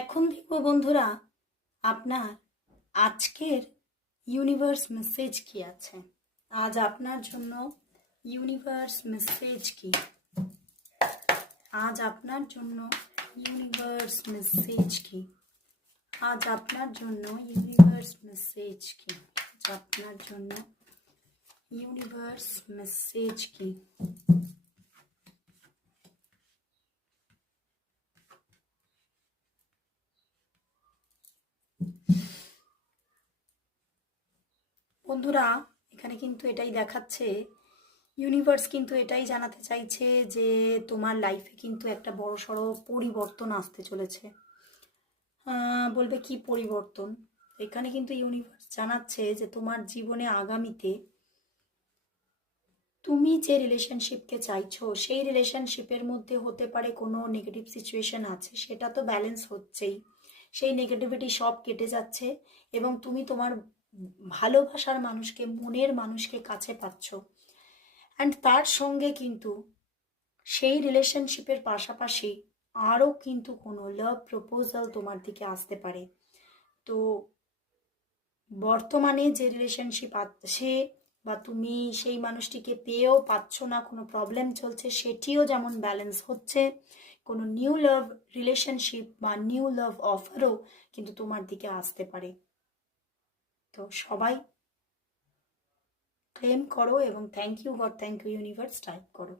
এখন দেখবো বন্ধুরা, আপনার আজকের ইউনিভার্স মেসেজ কি আছে। আজ আপনার জন্য ইউনিভার্স মেসেজ কি। আজ আপনার জন্য ইউনিভার্স মেসেজ কি। আজ আপনার জন্য ইউনিভার্স মেসেজ কি। আজ আপনার জন্য ইউনিভার্স মেসেজ কি। বন্ধুরা, এখানে কিন্তু এটাই দেখাচ্ছে, ইউনিভার্স কিন্তু এটাই জানাতে চাইছে যে তোমার লাইফে কিন্তু একটা বড়সড় পরিবর্তন আসতে চলেছে। বলবে কি পরিবর্তন। এখানে কিন্তু ইউনিভার্স জানাচ্ছে যে তোমার জীবনে আগামীতে তুমি যে রিলেশনশিপকে চাইছো সেই রিলেশনশিপের মধ্যে হতে পারে কোনো নেগেটিভ সিচুয়েশন আছে, সেটা তো ব্যালেন্স হচ্ছেই। সেই নেগেটিভিটি সব কেটে যাচ্ছে এবং তুমি তোমার ভালোবাসার মানুষকে, মনের মানুষকে কাছে পাচ্ছ। অ্যান্ড তার সঙ্গে কিন্তু সেই রিলেশনশিপের পাশাপাশি আরও কিন্তু কোনো লাভ প্রপোজাল তোমার দিকে আসতে পারে। তো বর্তমানে যে রিলেশনশিপ আছে বা তুমি সেই মানুষটিকে পেয়েও পাচ্ছ না, কোনো প্রবলেম চলছে, সেটিও যেমন ব্যালেন্স হচ্ছে। কোনো নিউ লাভ রিলেশনশিপ বা নিউ লাভ অফারও কিন্তু তোমার দিকে আসতে পারে। তো সবাই ক্লেম করো এবং thank you God, thank you universe type করো।